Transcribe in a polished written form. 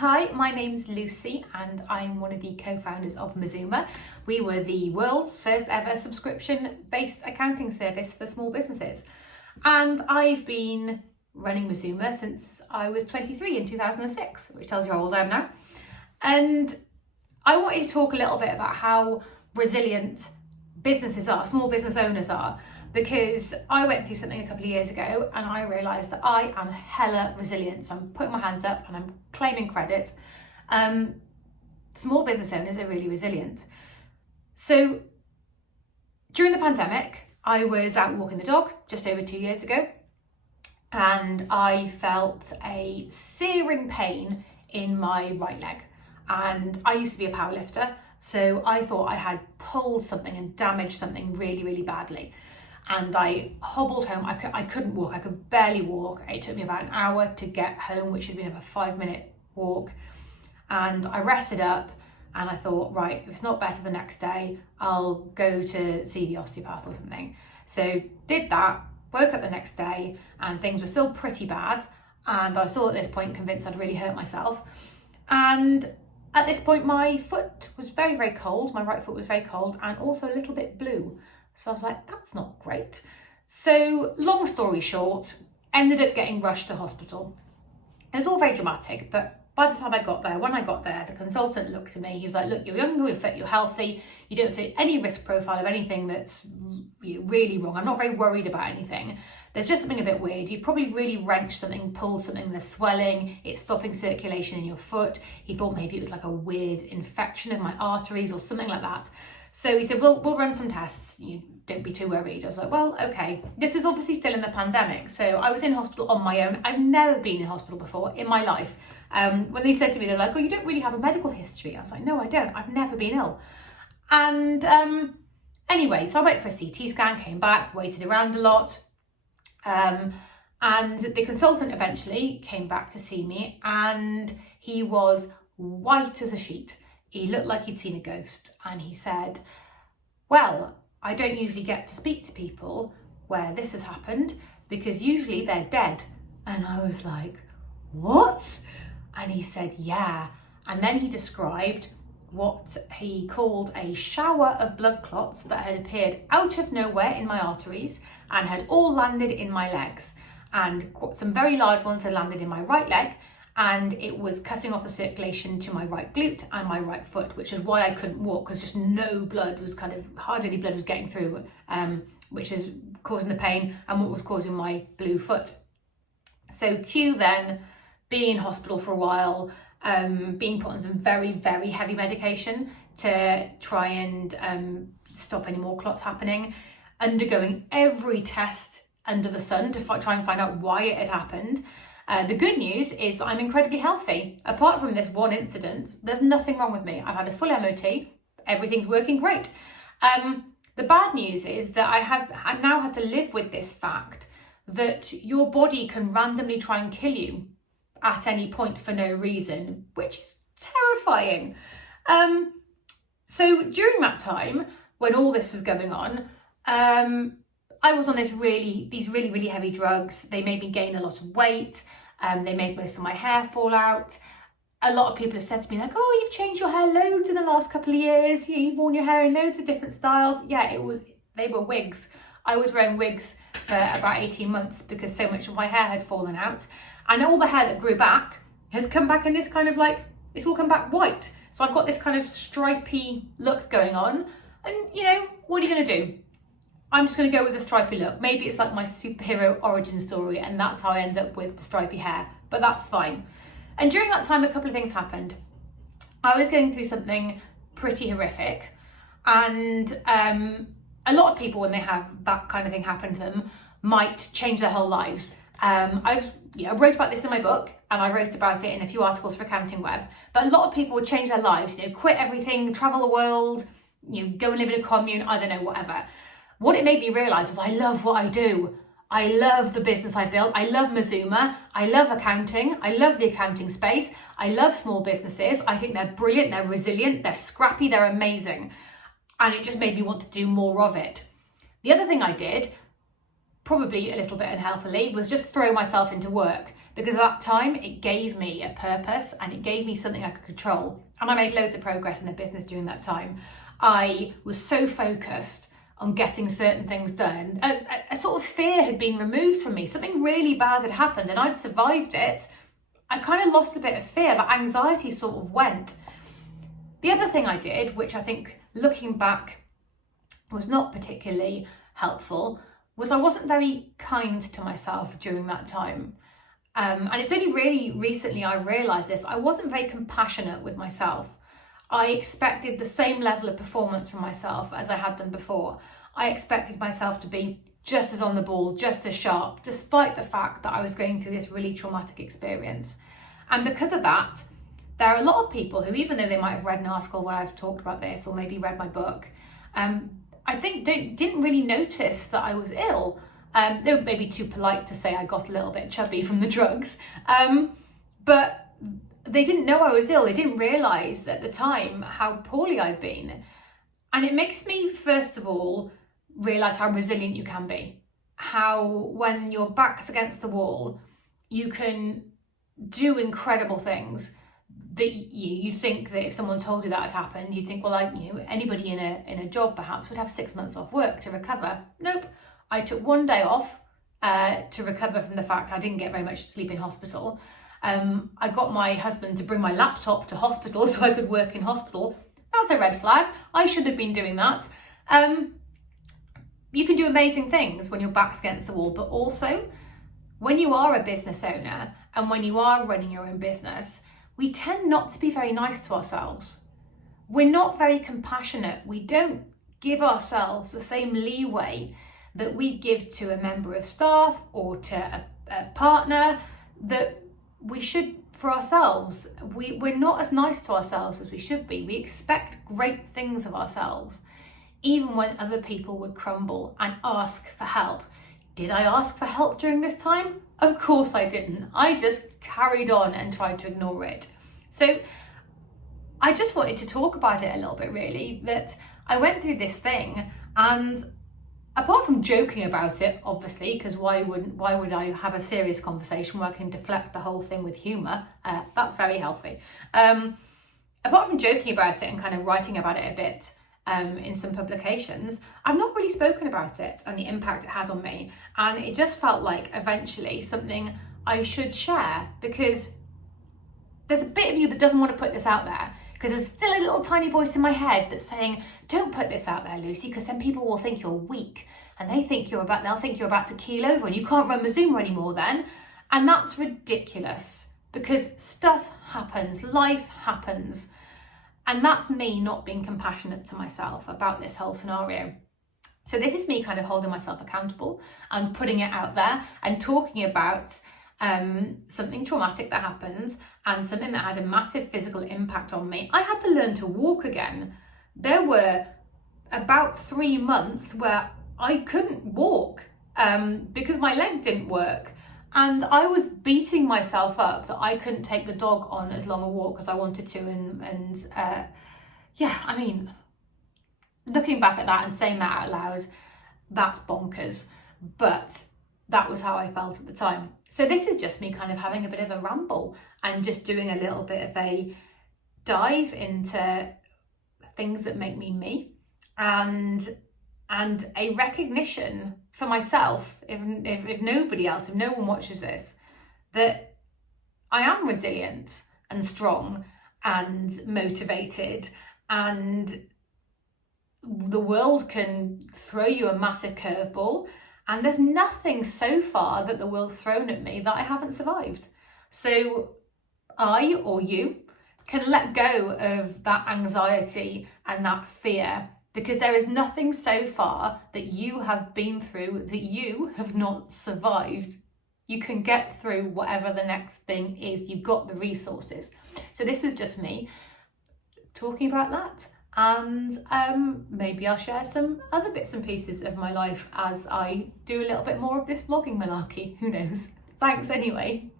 Hi, my name's Lucy and I'm one of the co-founders of Mazuma. We were the world's first ever subscription-based accounting service for small businesses. And I've been running Mazuma since I was 23 in 2006, which tells you how old I am now. And I wanted to talk a little bit about how resilient businesses are, small business owners are, because I went through something a couple of years ago and I realised that I am hella resilient. So I'm putting my hands up and I'm claiming credit. Small business owners are really resilient. So during the pandemic, I was out walking the dog just over 2 years ago and I felt a searing pain in my right leg. And I used to be a powerlifter, so I thought I had pulled something and damaged something really, really badly. And I hobbled home. I couldn't walk. I could barely walk. It took me about an hour to get home, which should have been about a 5-minute walk. And I rested up and I thought, right, if it's not better the next day, I'll go to see the osteopath or something. So did that, woke up the next day and things were still pretty bad. And I was still at this point convinced I'd really hurt myself. And at this point, my foot was very, very cold. My right foot was very cold and also a little bit blue. So I was like, that's not great. So long story short, ended up getting rushed to hospital. It was all very dramatic, but by the time I got there, when I got there, the consultant looked at me. He was like, look, you're young, you're fit, you're healthy. You don't fit any risk profile of anything that's really wrong. I'm not very worried about anything. There's just something a bit weird. You probably really wrenched something, pulled something, there's swelling, it's stopping circulation in your foot. He thought maybe it was like a weird infection of my arteries or something like that. So he said, we'll run some tests. You don't be too worried. I was like, well, okay. This was obviously still in the pandemic. So I was in hospital on my own. I've never been in hospital before in my life. When they said to me, they're like, oh, you don't really have a medical history. I was like, no, I don't. I've never been ill. And anyway, so I went for a CT scan, came back, waited around a lot. And the consultant eventually came back to see me and he was white as a sheet. He looked like he'd seen a ghost and he said, well, I don't usually get to speak to people where this has happened because usually they're dead. And I was like, what? And he said, yeah. And then he described what he called a shower of blood clots that had appeared out of nowhere in my arteries and had all landed in my legs. And some very large ones had landed in my right leg and it was cutting off the circulation to my right glute and my right foot, which is why I couldn't walk because just no blood was hardly any blood was getting through, which was causing the pain and what was causing my blue foot. So cue then being in hospital for a while, being put on some very, very heavy medication to try and stop any more clots happening, undergoing every test under the sun to try and find out why it had happened. The good news is I'm incredibly healthy. Apart from this one incident, there's nothing wrong with me. I've had a full MOT, everything's working great. The bad news is that I now had to live with this fact that your body can randomly try and kill you at any point for no reason, which is terrifying. So during that time, when all this was going on, I was on these really heavy drugs. They made me gain a lot of weight. They made most of my hair fall out. A lot of people have said to me like, oh, you've changed your hair loads in the last couple of years. You've worn your hair in loads of different styles. Yeah, they were wigs. I was wearing wigs for about 18 months because so much of my hair had fallen out. And all the hair that grew back has come back in this kind of like, it's all come back white. So I've got this kind of stripy look going on. And you know, what are you going to do? I'm just going to go with the stripy look. Maybe it's like my superhero origin story and that's how I end up with the stripy hair, but that's fine. And during that time, a couple of things happened. I was going through something pretty horrific and a lot of people, when they have that kind of thing happen to them, might change their whole lives. I wrote about this in my book and I wrote about it in a few articles for Accounting Web, but a lot of people would change their lives, quit everything, travel the world, go and live in a commune, I don't know, whatever. What it made me realise was I love what I do. I love the business I built. I love Mazuma. I love accounting. I love the accounting space. I love small businesses. I think they're brilliant. They're resilient. They're scrappy. They're amazing. And it just made me want to do more of it. The other thing I did, probably a little bit unhealthily, was just throw myself into work. because at that time it gave me a purpose and it gave me something I could control. And I made loads of progress in the business during that time. I was so focused on getting certain things done. A sort of fear had been removed from me. Something really bad had happened and I'd survived it. I kind of lost a bit of fear. That anxiety sort of went. The other thing I did, which I think looking back was not particularly helpful, was I wasn't very kind to myself during that time. And it's only really recently I realised this. I wasn't very compassionate with myself. I expected the same level of performance from myself as I had done before. I expected myself to be just as on the ball, just as sharp, despite the fact that I was going through this really traumatic experience. And because of that, there are a lot of people who, even though they might have read an article where I've talked about this or maybe read my book, I think didn't really notice that I was ill. They were maybe too polite to say I got a little bit chubby from the drugs, but they didn't know I was ill. They didn't realise at the time how poorly I'd been. And it makes me, first of all, realise how resilient you can be. How when your back's against the wall, you can do incredible things that you think that if someone told you that had happened, you'd think, well, anybody in a job perhaps would have 6 months off work to recover. Nope. I took 1 day off to recover from the fact I didn't get very much sleep in hospital. I got my husband to bring my laptop to hospital so I could work in hospital. That's a red flag. I should have been doing that. You can do amazing things when your back's against the wall, but also when you are a business owner and when you are running your own business, we tend not to be very nice to ourselves. We're not very compassionate. We don't give ourselves the same leeway that we give to a member of staff or to a partner that we should for ourselves. We're not as nice to ourselves as we should be. We expect great things of ourselves, even when other people would crumble and ask for help. Did I ask for help during this time? Of course I didn't. I just carried on and tried to ignore it. So I just wanted to talk about it a little bit, really, that I went through this thing, and apart from joking about it, obviously, because why would I have a serious conversation where I can deflect the whole thing with humour? That's very healthy. Apart from joking about it and kind of writing about it a bit in some publications, I've not really spoken about it and the impact it had on me. And it just felt like eventually something I should share, because there's a bit of you that doesn't want to put this out there, because there's still a little tiny voice in my head that's saying, don't put this out there, Lucy, because then people will think you're weak and they'll think you're about to keel over and you can't run Mazuma anymore then. And that's ridiculous, because stuff happens, life happens. And that's me not being compassionate to myself about this whole scenario. So this is me kind of holding myself accountable and putting it out there and talking about something traumatic that happened and something that had a massive physical impact on me. I had to learn to walk again. There were about 3 months where I couldn't walk because my leg didn't work. And I was beating myself up that I couldn't take the dog on as long a walk as I wanted to. Yeah, I mean, looking back at that and saying that out loud, that's bonkers. But that was how I felt at the time. So this is just me kind of having a bit of a ramble and just doing a little bit of a dive into things that make me me, and a recognition for myself, if nobody else, if no one watches this, that I am resilient and strong and motivated, and the world can throw you a massive curveball, and there's nothing so far that the world's thrown at me that I haven't survived. So I, or you, can let go of that anxiety and that fear, because there is nothing so far that you have been through that you have not survived. You can get through whatever the next thing is. You've got the resources. So this was just me talking about that. And maybe I'll share some other bits and pieces of my life as I do a little bit more of this vlogging malarkey. Who knows? Thanks anyway.